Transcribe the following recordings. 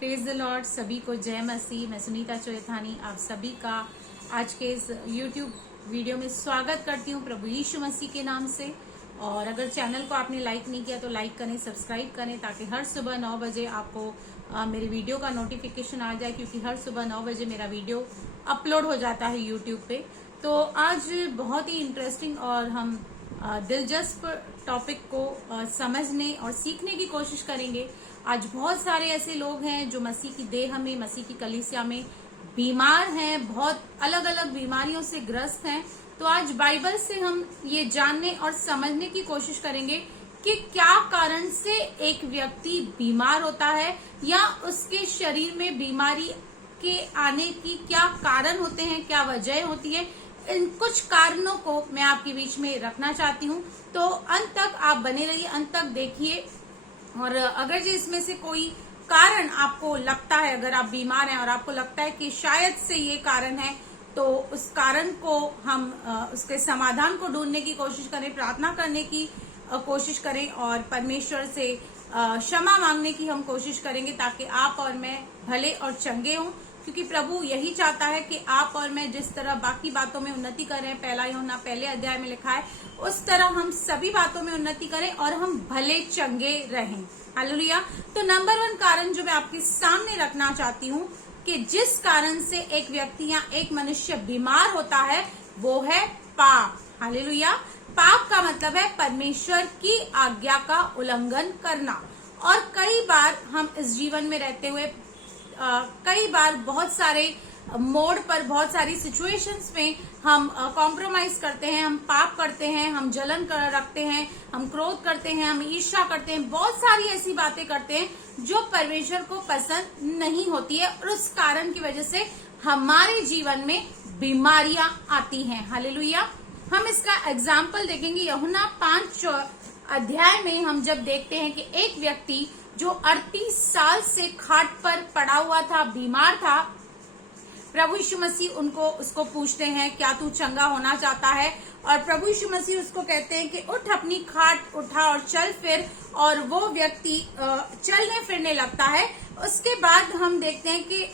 Praise the Lord. सभी को जय मसीह। मैं सुनीता चोएथानी आप सभी का आज के इस YouTube वीडियो में स्वागत करती हूँ प्रभु यीशु मसीह के नाम से। और अगर चैनल को आपने लाइक नहीं किया तो लाइक करें, सब्सक्राइब करें, ताकि हर सुबह 9 बजे आपको मेरे वीडियो का नोटिफिकेशन आ जाए, क्योंकि हर सुबह 9 बजे मेरा वीडियो अपलोड हो जाता है YouTube पे। तो आज बहुत ही इंटरेस्टिंग और हम दिलचस्प टॉपिक को समझने और सीखने की कोशिश करेंगे। आज बहुत सारे ऐसे लोग हैं जो मसीह की देह में, मसीह की कलीसिया में बीमार हैं, बहुत अलग अलग बीमारियों से ग्रस्त हैं। तो आज बाइबल से हम ये जानने और समझने की कोशिश करेंगे कि क्या कारण से एक व्यक्ति बीमार होता है, या उसके शरीर में बीमारी के आने की क्या कारण होते हैं, क्या वजह होती है। इन कुछ कारणों को मैं आपके बीच में रखना चाहती हूँ। तो अंत तक आप बने रहिए, अंत तक देखिए। और अगर जो इसमें से कोई कारण आपको लगता है, अगर आप बीमार हैं और आपको लगता है कि शायद से ये कारण है, तो उस कारण को हम उसके समाधान को ढूंढने की कोशिश करें, प्रार्थना करने की कोशिश करें और परमेश्वर से क्षमा मांगने की हम कोशिश करेंगे, ताकि आप और मैं भले और चंगे हों। क्योंकि प्रभु यही चाहता है कि आप और मैं जिस तरह बाकी बातों में उन्नति करें, पहला यूहन्ना पहले अध्याय में लिखा है, उस तरह हम सभी बातों में उन्नति करें और हम भले चंगे रहें। हालेलुया। तो नंबर 1 कारण जो मैं आपके सामने रखना चाहती हूँ कि जिस कारण से एक व्यक्ति या एक मनुष्य बीमार होता है, वो है पाप। हालेलुया। पाप का मतलब है परमेश्वर की आज्ञा का उल्लंघन करना। और कई बार हम इस जीवन में रहते हुए कई बार बहुत सारे मोड़ पर, बहुत सारी सिचुएशंस में हम कॉम्प्रोमाइज करते हैं, हम पाप करते हैं, हम जलन कर रखते हैं, हम क्रोध करते हैं, हम ईर्ष्या करते हैं, बहुत सारी ऐसी बातें करते हैं जो परमेश्वर को पसंद नहीं होती है, और उस कारण की वजह से हमारे जीवन में बीमारियां आती हैं। हालेलुया। हम इसका एग्जाम्पल देखेंगे यूहन्ना 5 अध्याय में। हम जब देखते हैं कि एक व्यक्ति जो 38 साल से खाट पर पड़ा हुआ था, बीमार था, प्रभु यीशु मसीह उसको पूछते हैं, क्या तू चंगा होना चाहता है? और प्रभु यीशु मसीह उसको कहते हैं कि उठ, अपनी खाट उठा और चल फिर। और वो व्यक्ति चलने फिरने लगता है। उसके बाद हम देखते हैं कि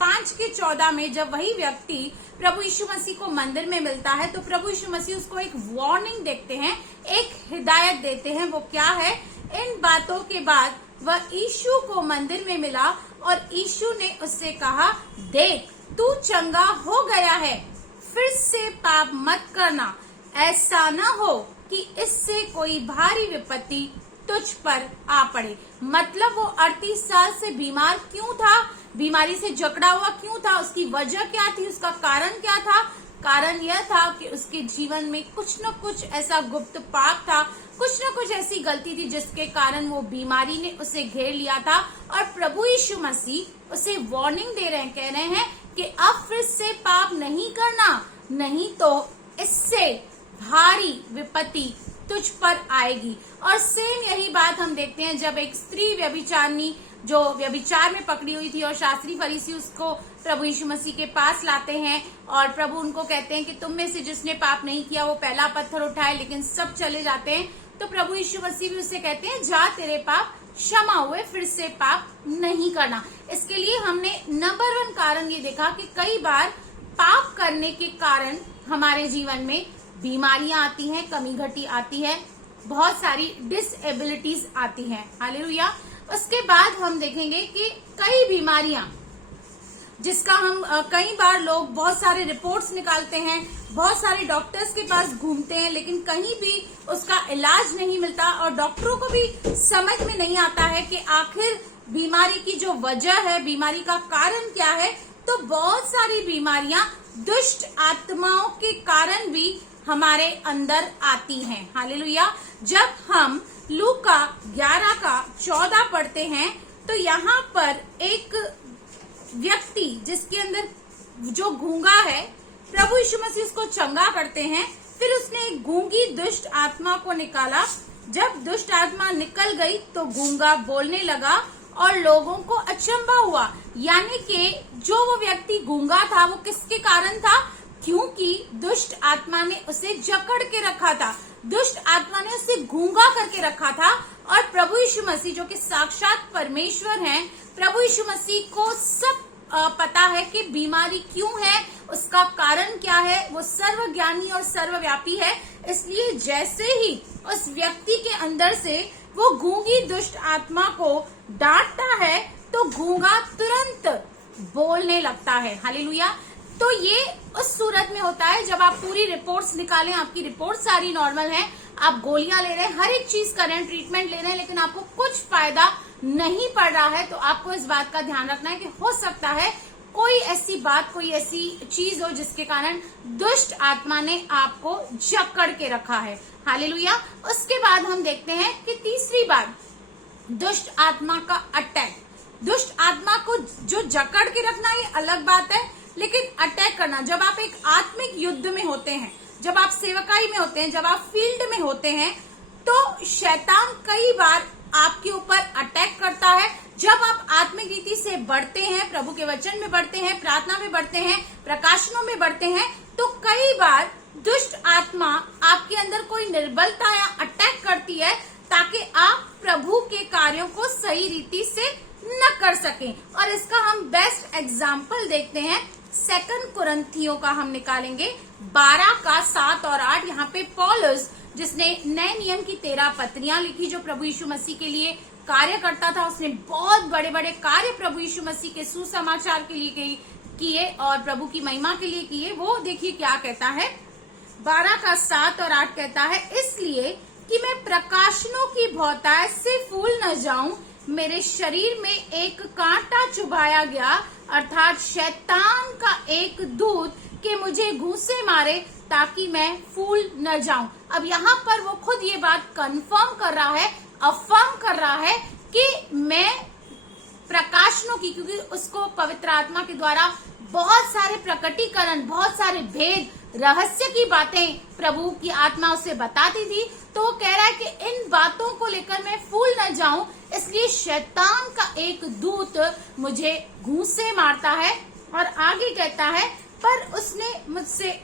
5:14 में जब वही व्यक्ति प्रभु यीशु मसीह को मंदिर में मिलता है, तो प्रभु यीशु मसीह उसको एक वार्निंग देते हैं, एक हिदायत देते हैं। वो क्या है? इन बातों के बाद वह यीशु को मंदिर में मिला और यीशु ने उससे कहा, देख, तू चंगा हो गया है, फिर से पाप मत करना, ऐसा न हो कि इससे कोई भारी विपत्ति तुझ पर आ पड़े। मतलब वो 38 साल से बीमार क्यों था, बीमारी से जकड़ा हुआ क्यों था, उसकी वजह क्या थी, उसका कारण क्या था? कारण यह था कि उसके जीवन में कुछ न कुछ ऐसा गुप्त पाप था, कुछ न कुछ ऐसी गलती थी जिसके कारण वो बीमारी ने उसे घेर लिया था। और प्रभु यीशु मसीह उसे वार्निंग दे रहे हैं, कह रहे हैं कि अब फिर से पाप नहीं करना, नहीं तो इससे भारी विपत्ति तुझ पर आएगी। और सेम यही बात हम देखते हैं जब एक स्त्री व्यभिचारिणी जो व्यभिचार में पकड़ी हुई थी, और शास्त्री फरीसी उसको प्रभु यीशु मसीह के पास लाते हैं, और प्रभु उनको कहते हैं कि तुम में से जिसने पाप नहीं किया वो पहला पत्थर उठाए, लेकिन सब चले जाते हैं। तो प्रभु यीशु मसीह भी उससे कहते हैं, जा, तेरे पाप क्षमा हुए, फिर से पाप नहीं करना। इसके लिए हमने नंबर 1 कारण ये देखा कि कई बार पाप करने के कारण हमारे जीवन में बीमारियां आती हैं, कमी घटी आती है, बहुत सारी डिसेबिलिटीज आती हैं। हालेलुया। उसके बाद हम देखेंगे कि कई बीमारियां जिसका हम कई बार लोग बहुत सारे रिपोर्ट्स निकालते हैं, बहुत सारे डॉक्टर्स के पास घूमते हैं, लेकिन कहीं भी उसका इलाज नहीं मिलता, और डॉक्टरों को भी समझ में नहीं आता है कि आखिर बीमारी की जो वजह है, बीमारी का कारण क्या है। तो बहुत सारी बीमारियां दुष्ट आत्माओं के कारण भी हमारे अंदर आती हैं। हालेलुया। जब हम लूका 11:14 पढ़ते हैं, तो यहाँ पर एक व्यक्ति जिसके अंदर जो गूंगा है, प्रभु यीशु मसीह उसको चंगा करते हैं। फिर उसने एक गूंगी दुष्ट आत्मा को निकाला। जब दुष्ट आत्मा निकल गई तो गूंगा बोलने लगा और लोगों को अचंभा हुआ। यानी कि जो वो व्यक्ति गूंगा था वो किसके कारण था? क्योंकि दुष्ट आत्मा ने उसे जकड़ के रखा था, दुष्ट आत्मा ने उसे गूंगा करके रखा था। और प्रभु यीशु मसीह जो कि साक्षात परमेश्वर हैं, प्रभु यीशु मसीह को सब पता है कि बीमारी क्यों है, उसका कारण क्या है। वो सर्वज्ञानी और सर्वव्यापी है। इसलिए जैसे ही उस व्यक्ति के अंदर से वो गूंगी दुष्ट आत्मा को डांटता है तो गूंगा तुरंत बोलने लगता है। हालेलुया। तो ये उस सूरत में होता है जब आप पूरी रिपोर्ट्स निकालें, आपकी रिपोर्ट सारी नॉर्मल है, आप गोलियां ले रहे हैं, हर एक चीज कर रहे हैं, ट्रीटमेंट ले रहे हैं, लेकिन आपको कुछ फायदा नहीं पड़ रहा है, तो आपको इस बात का ध्यान रखना है कि हो सकता है कोई ऐसी बात, कोई ऐसी चीज हो जिसके कारण दुष्ट आत्मा ने आपको जकड़ के रखा है। हालेलुया। उसके बाद हम देखते हैं कि तीसरी बात, दुष्ट आत्मा का अटैक। दुष्ट आत्मा को जो जकड़ के रखना ये अलग बात है, लेकिन अटैक करना, जब आप एक आत्मिक युद्ध में होते हैं, जब आप सेवकाई में होते हैं, जब आप फील्ड में होते हैं, तो शैतान कई बार आपके ऊपर अटैक करता है। जब आप आत्मिक रीति से बढ़ते हैं, प्रभु के वचन में बढ़ते हैं, प्रार्थना में बढ़ते हैं, प्रकाशनों में बढ़ते हैं, तो कई बार दुष्ट आत्मा आपके अंदर कोई निर्बलता या अटैक करती है ताकि आप प्रभु के कार्यों को सही रीति से न कर सकें। और इसका हम बेस्ट एग्जाम्पल देखते हैं, 2 कुरिन्थियों का हम निकालेंगे 12 का 7 और 8। यहाँ पे पौलुस, जिसने नए नियम की 13 पत्रियां लिखी, जो प्रभु यीशु मसीह के लिए कार्य करता था, उसने बहुत बड़े बड़े कार्य प्रभु यीशु मसीह के सुसमाचार के लिए किए और प्रभु की महिमा के लिए किए। वो देखिए क्या कहता है, 12 का 7 और 8 कहता है, इसलिए कि मैं प्रकाशनों की बहुतायत से फूल न जाऊं, मेरे शरीर में एक कांटा चुभाया गया, अर्थात शैतान का एक दूत कि मुझे घूंसे मारे ताकि मैं फूल न जाऊं। अब यहाँ पर वो खुद ये बात कंफर्म कर रहा है, अफर्म कर रहा है कि मैं प्रकाशनों की, क्योंकि उसको पवित्र आत्मा के द्वारा बहुत सारे प्रकटीकरण, बहुत सारे भेद, रहस्य की बातें प्रभु की आत्मा उसे बताती थी, तो वो कह रहा है कि इन बातों को लेकर मैं फूल न जाऊं, इसलिए शैतान का एक दूत मुझे घूंसे मारता है। और आगे कहता है, पर उसने मुझसे,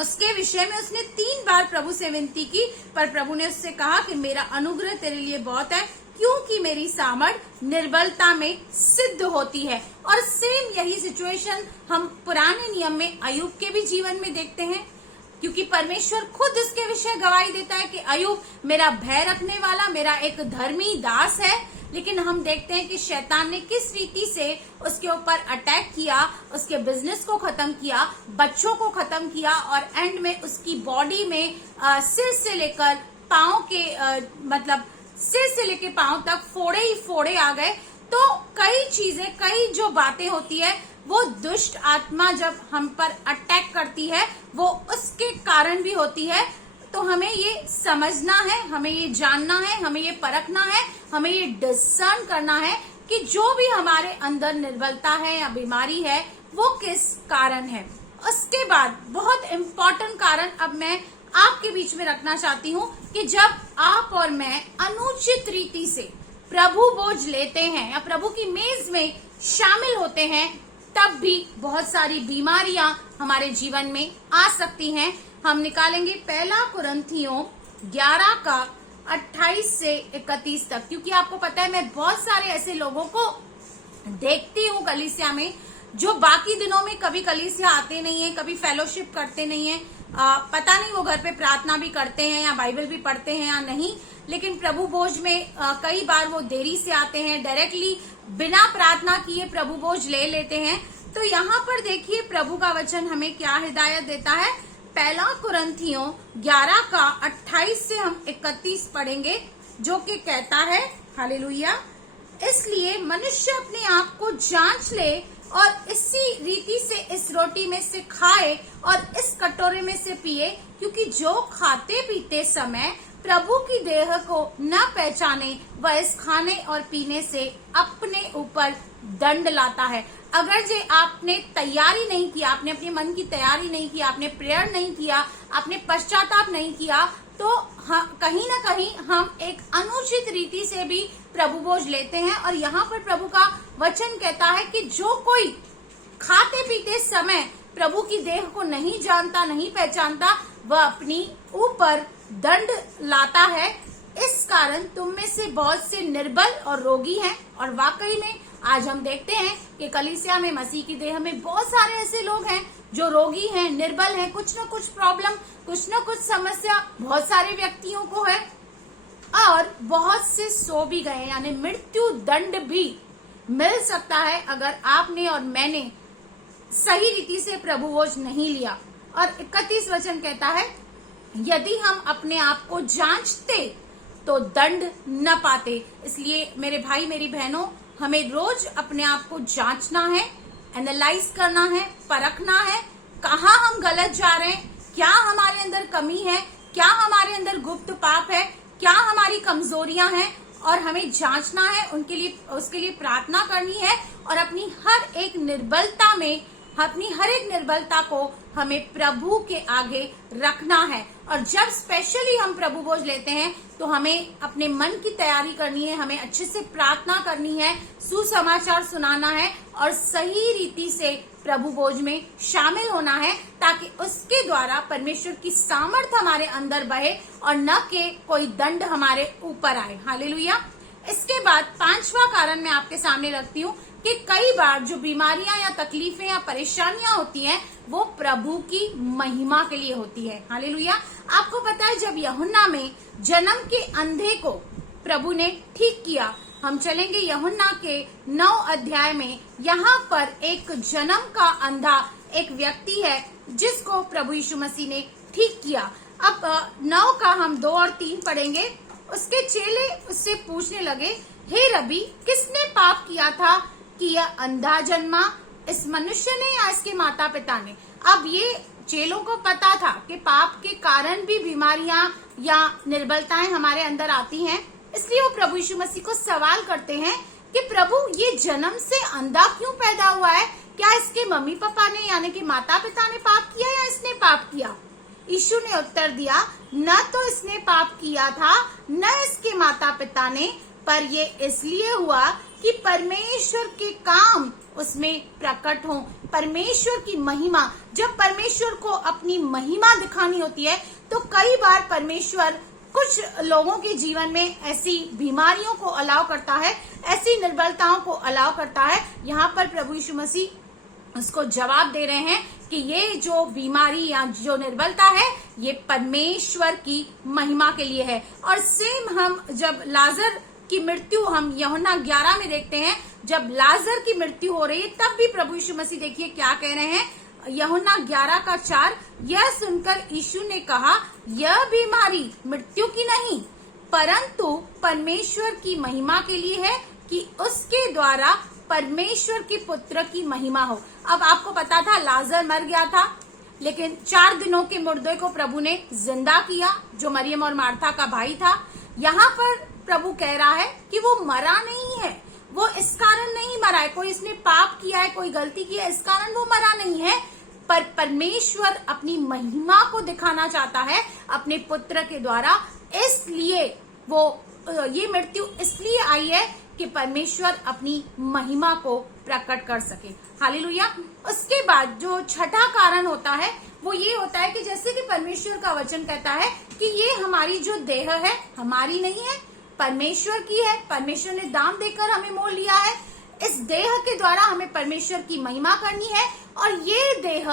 उसके विषय में उसने 3 बार प्रभु से विनती की, पर प्रभु ने उससे कहा कि मेरा अनुग्रह तेरे लिए बहुत है, क्योंकि मेरी सामर्थ निर्बलता में सिद्ध होती है। और सेम यही सिचुएशन हम पुराने नियम में अय्यूब के भी जीवन में देखते हैं, क्योंकि परमेश्वर खुद इसके विषय गवाही देता है कि अय्यूब मेरा भय रखने वाला, मेरा एक धर्मी दास है। लेकिन हम देखते हैं कि शैतान ने किस रीति से उसके ऊपर अटैक किया, उसके बिजनेस को खत्म किया, बच्चों को खत्म किया, और एंड में उसकी बॉडी में सिर से लेकर पांव के मतलब सिर से लेकर पांव तक फोड़े ही फोड़े आ गए। तो कई चीजें, कई जो बातें होती है, वो दुष्ट आत्मा जब हम पर अटैक करती है वो उसके कारण भी होती है। तो हमें ये समझना है, हमें ये जानना है, हमें ये परखना है, हमें ये डिसर्न करना है कि जो भी हमारे अंदर निर्बलता है या बीमारी है वो किस कारण है। उसके बाद बहुत इम्पोर्टेंट कारण अब मैं आपके बीच में रखना चाहती हूँ कि जब आप और मैं अनुचित रीति से प्रभु भोज लेते हैं या प्रभु की मेज में शामिल होते हैं, तब भी बहुत सारी बीमारियां हमारे जीवन में आ सकती हैं। हम निकालेंगे 1 कुरिन्थियों 11 का 28 से 31 तक, क्योंकि आपको पता है मैं बहुत सारे ऐसे लोगों को देखती हूँ कलीसिया में जो बाकी दिनों में कभी कलीसिया आते नहीं है, कभी फेलोशिप करते नहीं है, पता नहीं वो घर पे प्रार्थना भी करते हैं या बाइबल भी पढ़ते हैं या नहीं, लेकिन प्रभु भोज में कई बार वो देरी से आते हैं, डायरेक्टली बिना प्रार्थना किए प्रभु भोज ले लेते हैं। तो यहाँ पर देखिए प्रभु का वचन हमें क्या हिदायत देता है। 1 कुरिन्थियों 11 का 28 से हम 31 पढ़ेंगे, जो कि कहता है, हालेलुया, इसलिए मनुष्य अपने आप को जांच ले और इसी रीति से इस रोटी में से खाए और इस कटोरे में से पिए, क्योंकि जो खाते पीते समय प्रभु की देह को न पहचाने वह इस खाने और पीने से अपने ऊपर दंड लाता है। अगर जे आपने तैयारी नहीं किया, आपने अपने मन की तैयारी नहीं किया, आपने प्रेयर नहीं किया, आपने पश्चाताप नहीं किया, तो कहीं ना कहीं हम एक अनुचित रीति से भी प्रभु भोज लेते हैं। और यहाँ पर प्रभु का वचन कहता है कि जो कोई खाते पीते समय प्रभु की देह को नहीं जानता, नहीं पहचानता, वह अपनी ऊपर दंड लाता है। इस कारण तुम में से बहुत से निर्बल और रोगी हैं। और वाकई में आज हम देखते हैं कि कलीसिया में, मसीह की देह में बहुत सारे ऐसे लोग हैं जो रोगी हैं, निर्बल हैं, कुछ न कुछ प्रॉब्लम, कुछ न कुछ समस्या बहुत सारे व्यक्तियों को है, और बहुत से सो भी गए, यानी मृत्यु दंड भी मिल सकता है अगर आपने और मैंने सही रीति से प्रभु भोज नहीं लिया। और 31 वचन कहता है, यदि हम अपने आप को जांचते तो दंड न पाते। इसलिए मेरे भाई मेरी बहनों, हमें रोज अपने आप को जांचना है, एनालाइज करना है, परखना है, कहाँ हम गलत जा रहे हैं, क्या हमारे अंदर कमी है, क्या हमारे अंदर गुप्त पाप है, क्या हमारी कमजोरियां हैं, और हमें जांचना है, उसके लिए प्रार्थना करनी है, और अपनी हर एक निर्बलता को हमें प्रभु के आगे रखना है। और जब स्पेशली हम प्रभु भोज लेते हैं तो हमें अपने मन की तैयारी करनी है, हमें अच्छे से प्रार्थना करनी है, सुसमाचार सुनाना है और सही रीति से प्रभु भोज में शामिल होना है, ताकि उसके द्वारा परमेश्वर की सामर्थ हमारे अंदर बहे और न कि कोई दंड हमारे ऊपर आए। हालेलुया। इसके बाद 5वां कारण मैं आपके सामने रखती हूँ कि कई बार जो बीमारियां या तकलीफें या परेशानियां होती हैं वो प्रभु की महिमा के लिए होती है। हालेलुया। आपको पता है, जब यूहन्ना में जन्म के अंधे को प्रभु ने ठीक किया, हम चलेंगे यूहन्ना के 9 अध्याय में, यहाँ पर एक जन्म का अंधा एक व्यक्ति है जिसको प्रभु यीशु मसीह ने ठीक किया। अब 9 का हम 2 और 3 पढ़ेंगे। उसके चेले उससे पूछने लगे, हे रबी, किसने पाप किया था कि यह अंधा जन्मा, इस मनुष्य ने या इसके माता पिता ने? अब ये चेलों को पता था कि पाप के कारण भी बीमारियां या निर्बलताएं हमारे अंदर आती हैं, इसलिए वो प्रभु यीशु मसीह को सवाल करते हैं कि प्रभु, ये जन्म से अंधा क्यों पैदा हुआ है? क्या इसके मम्मी पापा ने यानी कि माता पिता ने पाप किया या इसने पाप किया? यीशु ने उत्तर दिया, न तो इसने पाप किया था न इसके माता पिता ने, पर ये इसलिए हुआ कि परमेश्वर के काम उसमें प्रकट हो, परमेश्वर की महिमा। जब परमेश्वर को अपनी महिमा दिखानी होती है तो कई बार परमेश्वर कुछ लोगों के जीवन में ऐसी बीमारियों को अलाउ करता है, ऐसी निर्बलताओं को अलाउ करता है। यहाँ पर प्रभु यीशु मसीह उसको जवाब दे रहे हैं कि ये जो बीमारी या जो निर्बलता है ये परमेश्वर की महिमा के लिए है। और सेम हम जब लाजर की मृत्यु हम यूहन्ना 11 में देखते हैं, जब लाजर की मृत्यु हो रही है तब भी प्रभु यीशु मसीह देखिए क्या कह रहे हैं, यूहन्ना 11 का 4, यह सुनकर यीशु ने कहा, यह बीमारी मृत्यु की नहीं परंतु परमेश्वर की महिमा के लिए है, कि उसके द्वारा परमेश्वर के पुत्र की महिमा हो। अब आपको पता था लाजर मर गया था, लेकिन 4 दिनों के मुर्दे को प्रभु ने जिंदा किया, जो मरियम और मार्था का भाई था। यहाँ पर प्रभु कह रहा है कि वो मरा नहीं है, वो इस कारण नहीं मरा है, कोई इसने पाप किया है, कोई गलती की है, इस कारण वो मरा नहीं है, पर परमेश्वर अपनी महिमा को दिखाना चाहता है अपने पुत्र के द्वारा। इसलिए वो ये मृत्यु इसलिए आई है कि परमेश्वर अपनी महिमा को प्रकट कर सके। हालेलुया। उसके बाद जो छठा कारण होता है वो ये होता है कि जैसे कि परमेश्वर का वचन कहता है कि ये हमारी जो देह है हमारी नहीं है, परमेश्वर की है, परमेश्वर ने दाम देकर हमें मोल लिया है। इस देह के द्वारा हमें परमेश्वर की महिमा करनी है, और ये देह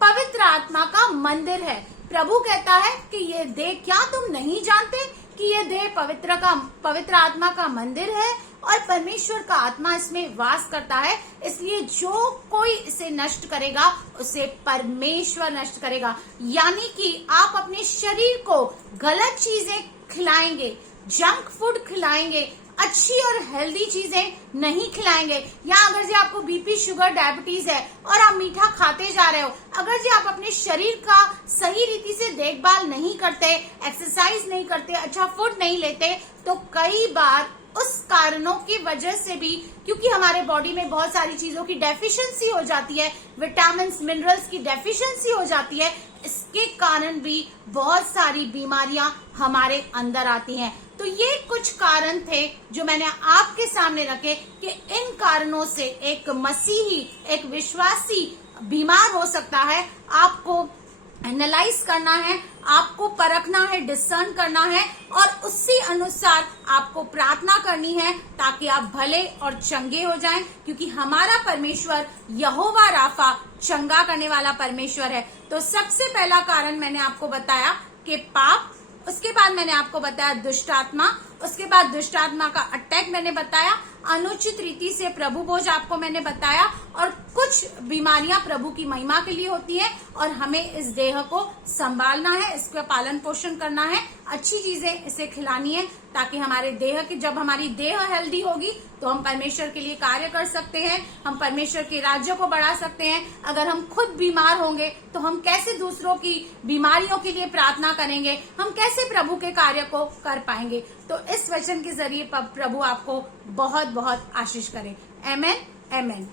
पवित्र आत्मा का मंदिर है। प्रभु कहता है कि ये देह, क्या तुम नहीं जानते कि ये देह पवित्र आत्मा का मंदिर है और परमेश्वर का आत्मा इसमें वास करता है। इसलिए जो कोई इसे नष्ट करेगा उसे परमेश्वर नष्ट करेगा। यानी कि आप अपने शरीर को गलत चीजें खिलाएंगे, जंक फूड खिलाएंगे, अच्छी और हेल्दी चीजें नहीं खिलाएंगे। या अगर जी आपको बीपी, शुगर, डायबिटीज है और आप मीठा खाते जा रहे हो, अगर जी आप अपने शरीर का सही रीति से देखभाल नहीं करते, एक्सरसाइज नहीं करते, अच्छा फूड नहीं लेते, तो कई बार उस कारणों की वजह से भी, क्योंकि हमारे बॉडी में बहुत सारी चीजों की डेफिशिएंसी हो जाती है, विटामिन मिनरल्स की डेफिशिएंसी हो जाती है, इसके कारण भी बहुत सारी बीमारियां हमारे अंदर आती हैं। तो ये कुछ कारण थे जो मैंने आपके सामने रखे कि इन कारणों से एक मसीही, एक विश्वासी बीमार हो सकता है। आपको एनालाइज करना है, आपको परखना है, डिसर्न करना है और उसी अनुसार आपको प्रार्थना करनी है ताकि आप भले और चंगे हो जाएं, क्योंकि हमारा परमेश्वर यहोवा राफा चंगा करने वाला परमेश्वर है। तो सबसे पहला कारण मैंने आपको बताया कि पाप, उसके बाद मैंने आपको बताया दुष्ट आत्मा, उसके बाद दुष्ट आत्मा का अटैक मैंने बताया, अनुचित रीति से प्रभु भोज आपको मैंने बताया, और कुछ बीमारियां प्रभु की महिमा के लिए होती हैं और हमें इस देह को संभालना है, इसका पालन पोषण करना है, अच्छी चीजें इसे खिलानी है ताकि हमारे देह की, जब हमारी देह हेल्दी होगी तो हम परमेश्वर के लिए कार्य कर सकते हैं, हम परमेश्वर के राज्य को बढ़ा सकते हैं। अगर हम खुद बीमार होंगे तो हम कैसे दूसरों की बीमारियों के लिए प्रार्थना करेंगे, हम कैसे प्रभु के कार्य को कर पाएंगे। तो इस वचन के जरिए प्रभु आपको बहुत बहुत आशीष करे। आमेन, आमेन।